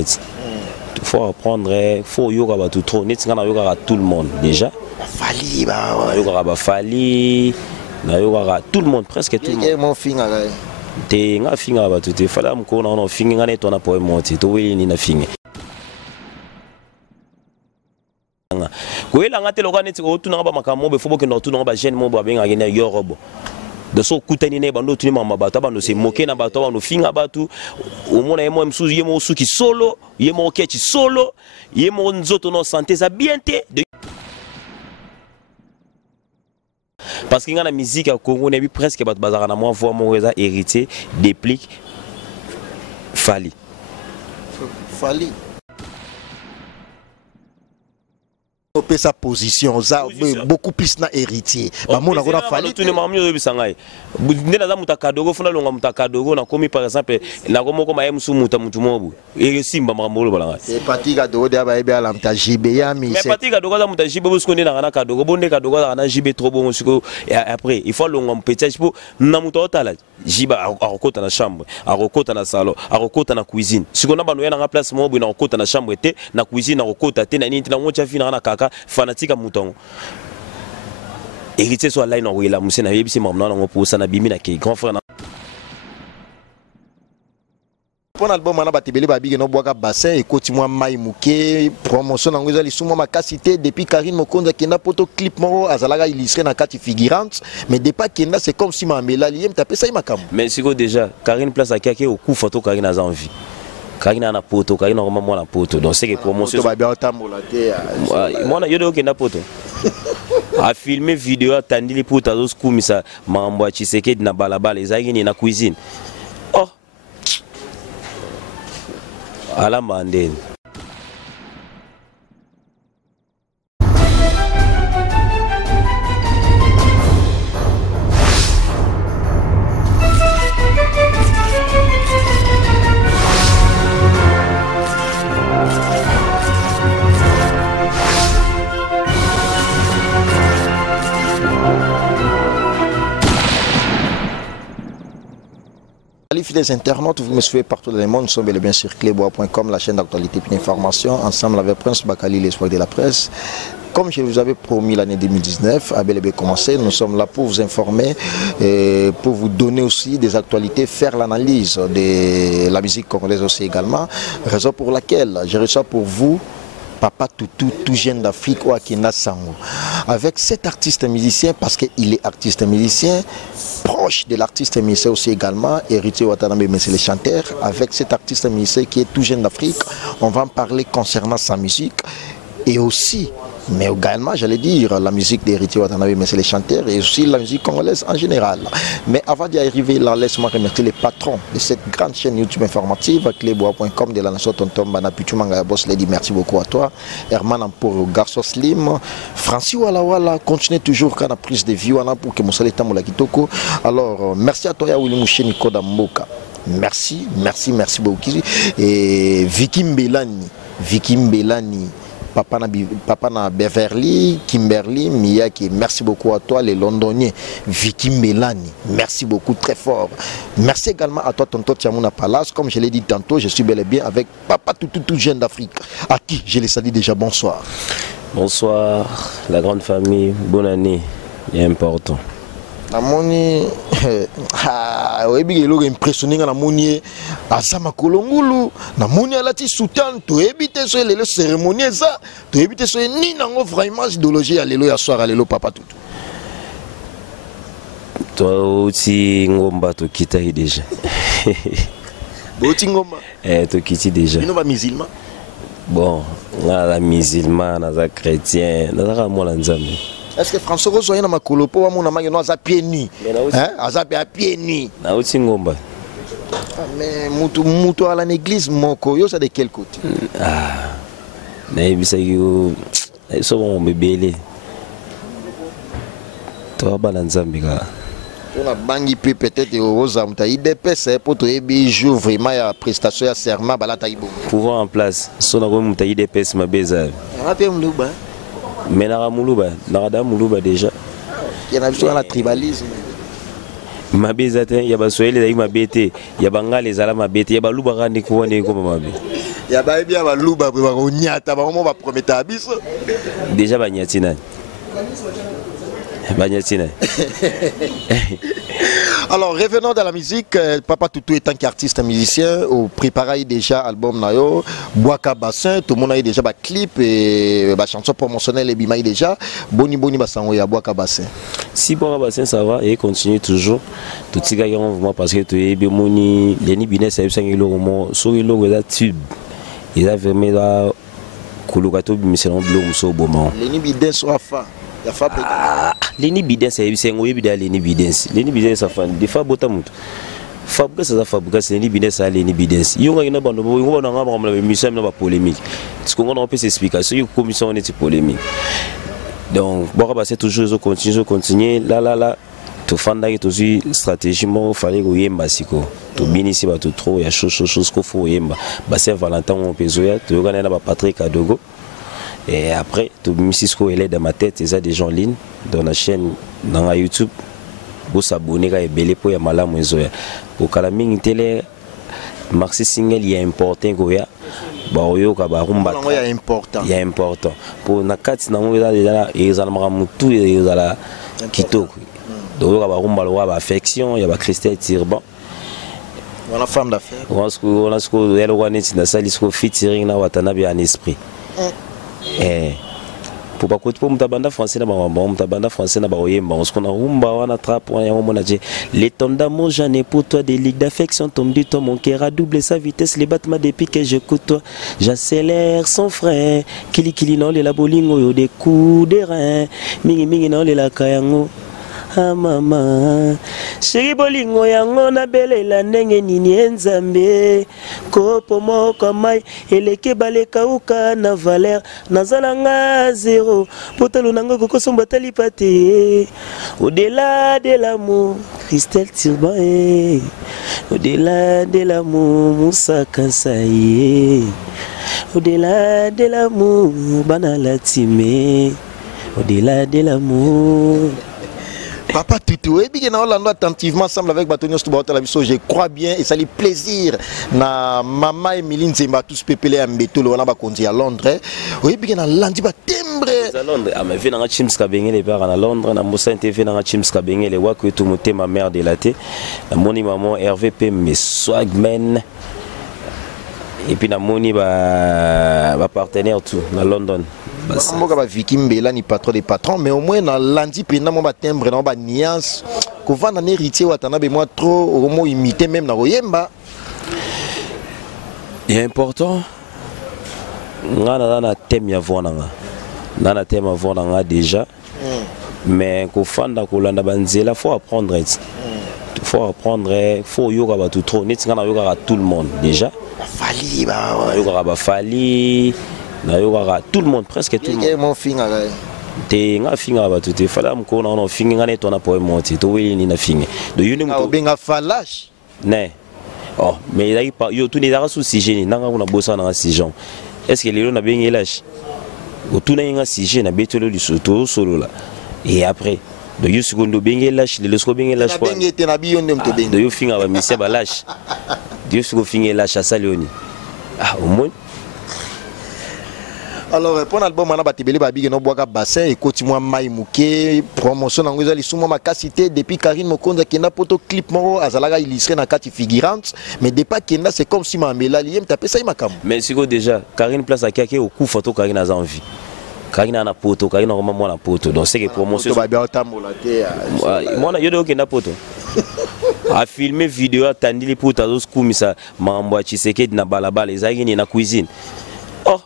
Il faut apprendre, il faut yoga tout trop. Net nga na yoga tout le monde déjà. Fali ba. Yoga ba Fali, na yoga tout le monde, presque tout le monde. Mon finga là. Te nga finga ba tout te fala mko na finga nga neto na po monter. To weli ni na finga. Kwela nga te loka neti ko tuna ba makambo be fo boke no tuna ba jeune mo ba benga ngene yorobo. De so kutani ne bando tuni mama bato bando se moke na bato bando finga bato omona yemo msuzu yemo suki solo yemo kechi solo yemo nzoto no santé za bien te parce que la musique à Congo n'est presque pas bazar na moi voir mon héritier déplique Fali sa position beaucoup plus na héritier maman na gona Fali tout ne mamio bisangai ndena za mutakadogo funa longa mutakadogo na komi par exemple na komoko ma yemsu mutu mobu et simba mamolo balanga c'est parti kadogo de ba ebe ala mtajibe ya mi mais parti kadogo za mutajibe bo skonde na kana kadogo bonde kadogo na jibe trop bon siko et après il faut longa mpetage po na muto otala jiba akokota na chambre akokota na salon akokota na cuisine siko na bano yana na place mobu na akokota na chambre te na cuisine akokota te na nini na mocha fina na kaka fanatique mouton héritier soit là il envoyé la mousse na yebisi mamna na pour ça na bimi na ke grand frère pour album na batebele babige no boaka bassin et continue mai muke promotion na ngozali suma makasité depuis Karine Mokonza kenda poto clip mo azalaga illustré na kati figurante mais depuis kenda c'est comme si mamela lié taper ça makambo mais siko déjà Karine place à kake au coup photo Karine a envie Karina na poto, Karina vraiment moi la poto. Donc c'est que promotion. Moi na yodo ke na poto. A filmer vidéo atandi pour ta dos kumisa mambo chiseke na balabala ezaki ni na cuisine. Oh. Ala mandeni. Fidèles internautes, vous me suivez partout dans le monde, nous sommes bien sur clebois.com, la chaîne d'actualité et d'information, ensemble avec Prince Bakali, l'espoir de la presse. Comme je vous avais promis l'année 2019, à bel et bien commencé, nous sommes là pour vous informer, et pour vous donner aussi des actualités, faire l'analyse de la musique congolaise aussi également, raison pour laquelle j'ai reçu pour vous Papa Toutou, tout jeune d'Afrique, Wakina Sango. Avec cet artiste musicien, parce qu'il est artiste musicien, proche de l'artiste musicien aussi également, héritier Watanabe, mais c'est le chanteur. Avec cet artiste musicien qui est tout jeune d'Afrique, on va en parler concernant sa musique et aussi, mais également, j'allais dire, la musique d'héritier Watanabe, mais c'est les chanteurs et aussi la musique congolaise en général. Mais avant d'y arriver là, laisse-moi remercier les patrons de cette grande chaîne YouTube informative, clebois.com de la nation Tonton Bana Pichumanga Boss Lady, merci beaucoup à toi. Herman Amporo, Garçon Slim, Francis Wala Wala, continue toujours quand on a prise de vie, pour que Moussale Tamoula Kitoko. Alors, merci à toi, Willy Moucheni Koda Mboka. Merci beaucoup. Et Vicky Mbelani. Papa na Beverly, Kimberly, Miyake, merci beaucoup à toi, les Londoniens, Vicky Melani, merci beaucoup, très fort. Merci également à toi, tonton Tiamouna Palace, comme je l'ai dit tantôt, je suis bel et bien avec Papa tout jeune d'Afrique, à qui je les salue déjà, bonsoir. Bonsoir, la grande famille, bonne année, c'est important. Namoni oyebi impressionné namoni asama kolongulu namoni alati sultan to ebite so lelo cérémonie ça to ebite so ni nango vraiment idéologie ya lelo ya soir lelo Papa Toutou to uti ngomba to kita déjà boti ngomba to kiti déjà bino ba musulman bon la musulman na chrétien na moi la nzambe. Est-ce que François Rosso est dans ma colopo ou mon amant à pieds nus? Hein? À pieds nus. Mais Moutou à l'église, mon coyo, c'est de quel côté? Ah, mais yo, ça va me bébé. Toi, balanzambiga. On a bangi peut-être Rosa, on a IDPS pour te bijou vraiment ya prestation ya serment balata ibo. Pouvoir en place, son agom on a IDPS ma beza. On a fait mlouba. Mais Nara Moulouba déjà. Il y en a besoin de la tribalisme. mabe ezate ya basoyeli ezali mabe te ya bangala ezala mabe te ya baluba kaka ndeko wana ekoma mabe ya bayebi ya baluba bakonyata bango baprometa biso déjà banyati nani banyati nani. Alors revenons dans la musique, Papa Toutou étant qu'artiste musicien, au préparer déjà album Nayo, Boaka Bassin, tout le monde a déjà ba clip et ba chanson promotionnelle et bimaï déjà, boni basango ya Boaka Bassin. Si Boaka Bassin ça va et continue toujours, tout ce gars vraiment parce que tu es bimoni, Lenny Business a eu 5 kg sur le logo de tube. Il a vraiment là kulukato bimiselo blom so bomo. Lenny Business soit fa. Lenny Business c'est un oyebi da Lenny Business. Lenny Business ça fan des fois botamutu. Fabrice ça Fabrice Lenny Business ça Lenny Business. Yonga ina bando bo ngona ngaba ngam mission na ba polémique. Ce qu'on a un peu explication, il commission on est polémique. Donc Boaka Bassin toujours continuer là to fanda to suis stratégiquement fallait ko yemba siko. To binisi ba to trop ya chose ko fo yemba. Ba Saint Valentin on pezoya to yogana na ba Patrick Adogo. Et après, tout Missisco est dans ma tête, ils ont des gens en ligne dans la chaîne, dans la YouTube. Pour s'abonner à Ebele pour Yamala Mouzoya. Pour Kalaming Télé, Marxi Single, il y a important Goya. Baroyo Kabarumba. Il y a important. Pour Nakati, ils ont tout et ils ont Kito. Donc, Kabarumba, il y a affection, il y a Christelle Tirban. On a femme d'affaires. On a ce qu'on a dans sa liste featuring na Watanabe en esprit. Pour pas que mutabanda français na bamba mutabanda français na baoyemba on se qu'on a rumba wana trap wana mona je les temps d'amour j'en ai pour toi des ligues d'affection tombe du toi mon cœur a doublé sa vitesse les battements depuis que j'écoute toi j'accélère son frein kili non les la bolingo yo des coups de rein mingi non les la kayango. Ah mama Shiri bolingo yango na belela ndenge nini enzambe kopo moko mai eleke baleka uka na valeur nazalanga zéro potalo nango kokosomba talipate au-delà de l'amour Christelle Tirban au-delà de l'amour Moussa Kansaye au-delà de l'amour Banalatime au-delà de l'amour. Papa Toutou, attentivement ensemble avec Batonios Toubato, je crois bien et ça lui plaisir. Na maman Emiline Zemba tous pépélé à Mbeto, le wana bakonzi à Londres. Oui, bien na lundi ba timbre. À Londres, ah mais vient na Chims Kabengé les pères à Londres, na Moussa TV na Chims Kabengé les wa que tout monter ma mère de la thé. Na moni maman RVP mes swagmen. Et puis na moni ba partenaire tout na London. Mboka ba Viking Mbela ni patron des patrons mais au moins na lundi pena mo ba timbre na ba nuance ko vanda na héritier Watanabe moi trop au mo imiter même na Royemba. Il est important. Na thème ya vonanga. Na thème ya vonanga déjà. Mais ko fanda ko landa banzela faut apprendre. Faut apprendre, faut yoga ba tout trop. Net ngana yoga tout le monde déjà. Fali ba yoga ba fali. Tout le monde, presque tout le monde. Mon finger. T'es un finger à tout. Il fallait que on finger en étant pour monter. Tu vois, il y a un finger. De you n'importe. Bien un falache. Non. Oh, mais il y a pas. Yo, tous les arts sous sujet. N'a pas bossé dans un sujet. Est-ce que les gens ont bien élâché? Au tout n'a un sujet, n'a bétolo du soto solo là. Et après, de you secondo bien élâché, le sco bien élâché. De you finger à Mister Balash. De you secondo finger élâché à Salioni. Ah, au moins. Alors pour l'album on a battu Babi no Boaka Bassin et continue mai muke promotion na ngozali suma makasité depuis Karine Mokonza kenda poto clip moko azalaga illustré na carte figurante mais depuis kenda c'est comme si Mambela lié taper ça makam. Mais siko déjà Karine place à kake au coup photo Karine a envie. Karine a na poto Karine normalement moi na poto donc c'est que promotion ba bien tambola te. Moi na yodo kenda poto. A filmer vidéo atandi les poto azo kumisa mambo a Tshisekedi na balabala ezaki ni na cuisine. Oh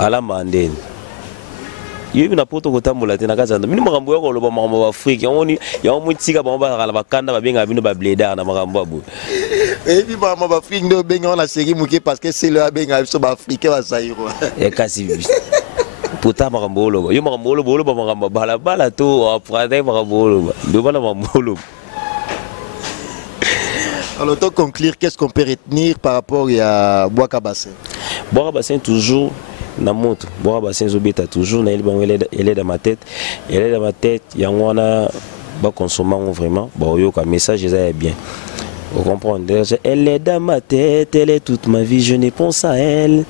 ala mandeni yebi na poto kotambola te na kazanda mini makambo ya koloba makambo ya Afrique yamoni yamotika bango bakala bakanda babenga bino ba blédard na makambo abo ebi makambo ba Afrique ndo benga na série muke parce que c'est le benga biso ba africain ba sairo e kasi puta makambo oloba yo makambo oloba makambo balabala to après makambo oloba ndo bana makambo oloba. Alors, pour conclure, qu'est-ce qu'on peut retenir par rapport à Boaka Bassin? Boaka Bassin toujours na moto. Boaka Bassin zobeta toujours na elle est dans ma tête. Elle est dans ma tête. Yangwana bah consommant vraiment bah yo quoi message est bien. Vous comprenez? Elle est dans ma tête, elle est toute ma vie, je ne pense à elle.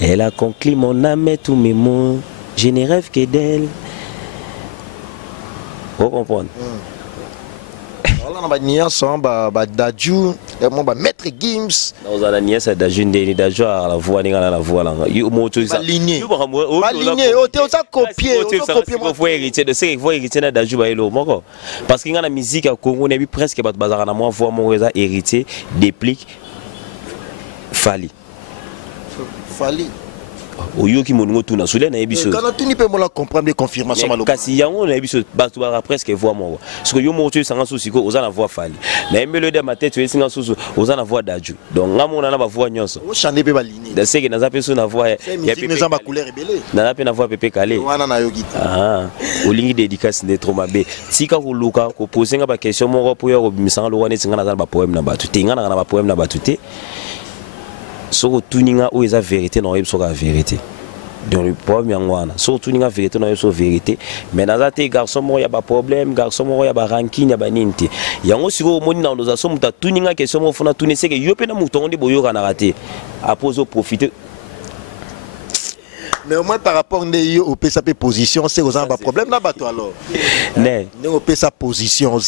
Elle a conclu mon âme et tous mes mots, je ne rêve que d'elle. Vous comprenez? Voilà, on a nièce, Dadju, Maître Gims. On a nièce Dadju, Dadju à la voix, la voix là. Aligné, tu as copié. Il faut hériter de ce qu'il faut hériter de Dadju parce qu'il y a la musique au Congo, on a vu presque pas de bazar à moi, voir mon héritier déplique Fali. Oyo qui monongo tuna sule na ebiso quand tu n'y peux pas comprendre les confirmations malheureusement kasi yango na ebiso bato ba presque voix moi parce que yo mo tu sanga sosiko oza na voix Fali na embele de ma tête tu singa soso oza na voix Dadju donc ngamona na ba voix nyonso o chande pe ba ligne da seke na zape so na voix ya pe na couleur rebelle na pe na voix Pepe Kale wana na yo ah olingi dédicace de trop mabe tika ko luka ko poser nga ba question moko po yo ko bimisanga lo wana singa na ba poème na batu te nga na ba poème na batu te so tuninga ou eza vérité non yebso ka vérité donc le problème yangwana so tuninga vérité non yebso vérité mais nazate garçon mo ya ba problème garçon mo ya ba ranking ya ba ninte yango siko moni na ndoza so muta tuninga question mo fona tunise ke yo pe na muto ndi boyo kana raté apose profiter. Mais au moins par rapport à sa position, c'est aux un problème là-bas alors. Au sa position,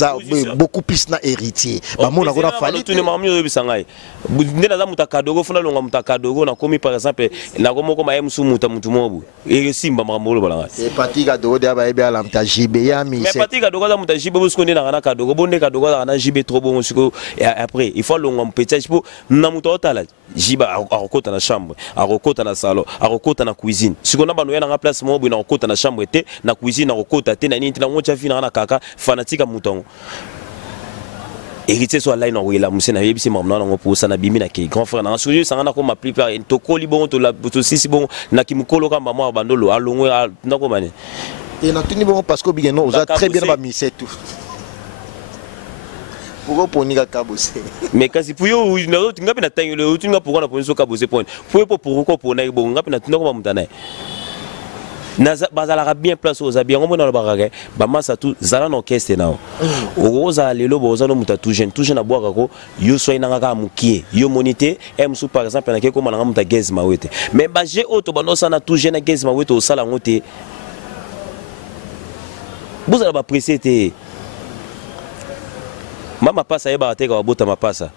beaucoup plus na héritier. Bah mon a fallu. Tu ne m'as mieux bisangai. Ndena za mutakadogo funa longa mutakadogo na komi par exemple na komo ko mayem su mutumobu. Et simba mamolo balanga. Et patiga dogo de ba ebe ala mtajibe ya mi. Mais patiga dogo za mtajibe busko ndena kana kadogo bonde kadogo na jibe trop bon siko après il faut longa mpetage pour na mutotala. Jiba arokota na chambre, arokota na salon, arokota na cuisine. Si on a besoin d'un place mobile, na arokota na chambre te, na cuisine na arokota te, na nini na ngocha fina na kaka fanatique mouton. Héritier soit là na wela musi na yebisi mamna na ngoposa na bimi na ke grand frère na sujet sanga na ko ma plupart to koli bon to la to sisi bon na kimukolo ka mama bandolo alongwe na ko mane. Et na tuni bon parce que bien non, on très bien ba misé tout. Pourquoi pour niga kabose mais kasi pour yo ngapi na tangi le utunga pourquoi na ponso kabose point pourquoi pour na bon ngapi na tuna ko mutana na bazala bien place aux habits ngomona na baraga ba masa tout zala na orchestre nao oza lelo boza no muta tout jeune na boaka ko yo so ina ngaka mukie yo monité emsu par exemple na ke ko mana muta gaz mawete mais ba je auto banosa na tout jeune gaz mawete au sala ngote bozala ba précété. Mama pasa yeba ateka wabota mapasa.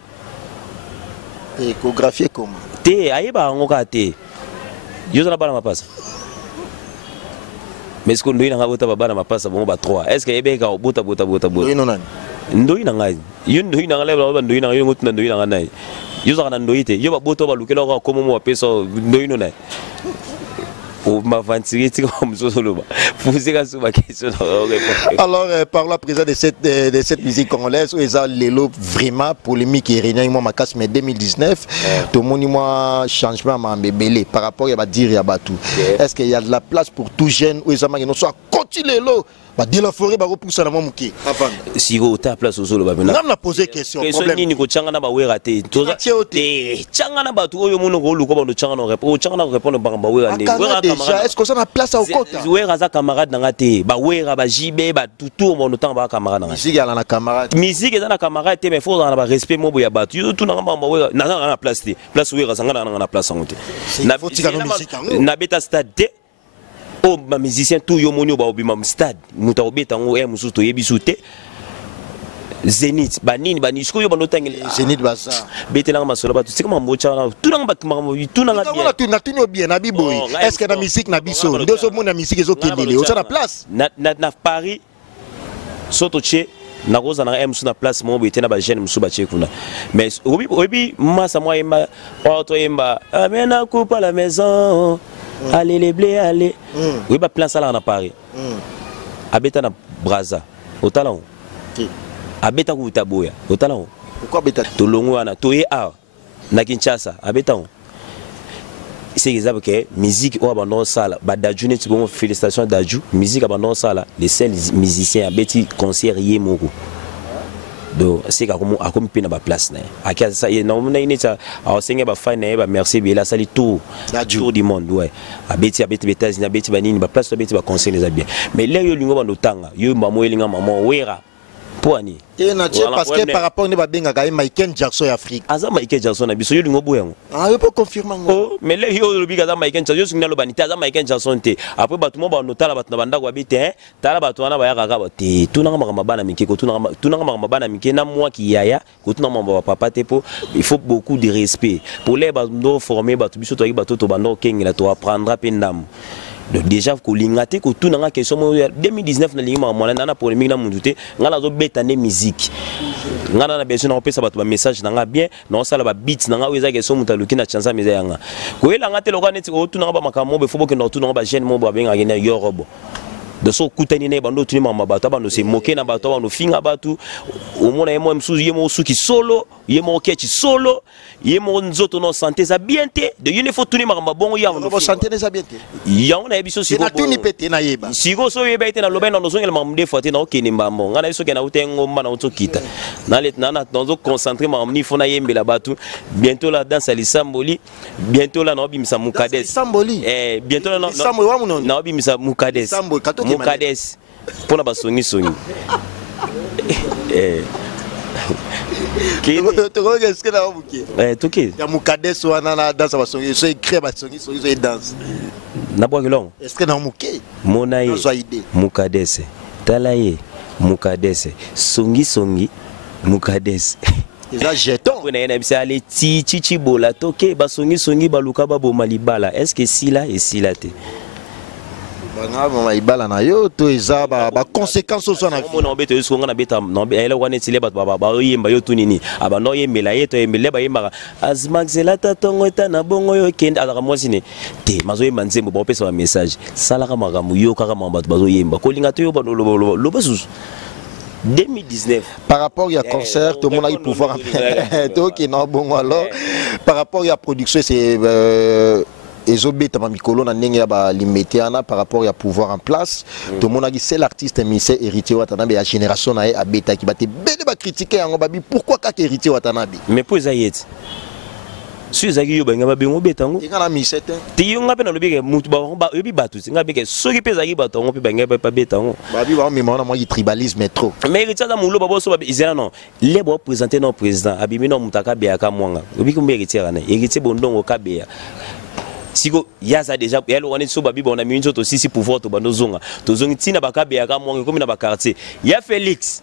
Échographié comment? Te ayeba ngoka te. Yoza na bana mapasa. Mais ce qu'on doit na bota bana mapasa bon ba 3. Est-ce que yebe ka bota. Ndoi nonani. Ndoi na ngai. Yo ndoi na ngale ba ndoi na yo ngotu na ndoi na ngai. Yoza na ndoi te. Yo ba bota ba lukela ka komo mo pesa ndoi nonani. Alors, parlons à présent de cette musique congolaise où ils ont l'élo vraiment polémique et réunion moi ma casse mais 2019 tout le monde moi changement m'a bébélé par rapport à dire à tout. Est-ce qu'il y a de la place pour tout jeune où ils ont soit continuer l'eau bah de la forêt bah repousser na momuki avant si vous ta place au solo bah on a posé question problème ni ko changa na ba wera te to changa na ba tu oyo muno ko luko ba no changa no répondre changa na répondre ba ba wera ndé déjà est-ce que ça na place au kota wera za camarade na ngate ba wera ba jibe ba tout mon temps ba camarade na musique ala na camarade musique eza na camarade te mais faut na ba respect mo ya ba tu tout na ba wera na place te place wera zanga na place ngote na beta stade oh ma musicien tout yo monio ba obima stade muta obeta ngo musu to yebisute Zénith banini banisko yo banotangeli Zénith baza betela masolo ba tu kama mbocha na tunanga ba tunanga bien na tunyo bien na biboy est-ce que na musique na biso ndio so mona musique ezo kendele o ça na place na Paris soto che na roza na musu na place mo betena ba jeune musu ba che kuna mais obi masa moi yemba auto yemba amena coupe à la maison. Allez les blés, allez. Oui, bah plein salaire à Paris. Abeta na Braza, au talent. Abeta ku taboya, au talent. Pourquoi abeta? Tolongo ana, toye a, na Kinshasa, abeta. C'est exemple que musique au abandon sala, bah Dadju ne tu bon félicitations Dadju, musique abandon sala, les seuls musiciens abeti concert yé moko. Donc c'est comme à comme pina ba place na akia ça non na inita a senga ba fine ba merci bien la sali tout du monde ouais abeti États-Unis abeti ba nini ba place abeti ba conseil les bien mais là yo lingo ba notanga yo mamo elinga mamo wera poani parce que par rapport à Michael Jackson Afrique. Aza Michael Jackson na biso yo lingo boyango. Ah, je peux confirmer. Oh, mais là yo lobi kaza Michael Jackson yo singna lo banita aza Michael Jackson te. Après batu mo ba notala batu na banda kwa bite tala batu wana ba yaka ba te. Tuna ngama bana mike ko tuna ngama bana mike na moi ki yaya ko tuna ngama papa te po il faut beaucoup de respect. Pour les bando former batu biso to batu to bando kengela to apprendre pendam. Donc déjà ko lingate ko tuna nga question 2019 na lingima mwana na polémique na mundute ngala zo betane musique. Ngana na besoin na opesa batu ba message na nga bien na osala ba beats na nga weza question mutaluki na chanza meza yanga. Ko yela ngate lokwa neti o tuna nga ba makambo be fobo ke na tuna nga ba jeune mo ba benga ngena yorobo. De so kutani ne bando tuni mama bato bando se moke na bato bando finga bato omona yemo msuzu yemo suki solo yemo kechi solo yemo nzoto no santé za bien te de yene faut tuni mama bongo ya no santé za bien te ya on a biso siko na tuni pete na yeba siko so yeba ite na lobena no zongela mamde fote na okeni mbambo ngana biso kena utengo mba na utokita na let na zo concentrer mamni fona yembela bato bientôt la danse lisamboli bientôt la na obimisa mukades lisamboli bientôt la na obimisa mukades Mukades pour la basoni soni. Qu'est-ce que là vous tout qui? Ya Mukades ou na danse basoni, so écrit basoni, so danse. Na bois long. Est-ce que na muke? Monaye. Mukades. Talaye. Mukades. Songi Mukades. Eza jeton. On a bisa ale ti bola toke basongi baluka ba malibala. Est-ce que si là et si là te? Ibala na yo to eza ba conséquences so na vie na beto so ngana beta na ele wana tile ba yemba yo tunini aba no yembela yeto yembele ba yemba azmaxela tatongo ta na bongo yo kende ala mwasine te mazo yemba nzembo ba opesa ba message sala ka magamu yo kaka mamba bazo yemba ko linga to yo ba lo basus 2019 par rapport à concert tout le monde a eu pouvoir to qui na bongo alors par rapport à production c'est Ezobeta Mamikolo na ndenge ya ba limetiana par rapport à pouvoir en place tout le monde a dit c'est l'artiste émissaire héritier Watanabe la génération na e abeta qui bate belle ba critiquer yango babi pourquoi ka héritier Watanabe mais pour Zayet si Zagi yo banga ba bengo betango ngana misete ti yo ngape na lobike mutu ba yobi batu ngabe ke soki pe Zagi batango pe banga pa betango babi ba mais moi il tribalisme trop mais héritier za mulo babo so ba izela non les bo présenter non président abimi no mutaka be aka mwanga yobi ko héritier kana héritier bondongo kabeya siko yaza déjà yalo wana so babi bona minzo to sisi pouvoir to bando zonga to zongi tina bakabe ya ka mwange komi na ba quartier ya Félix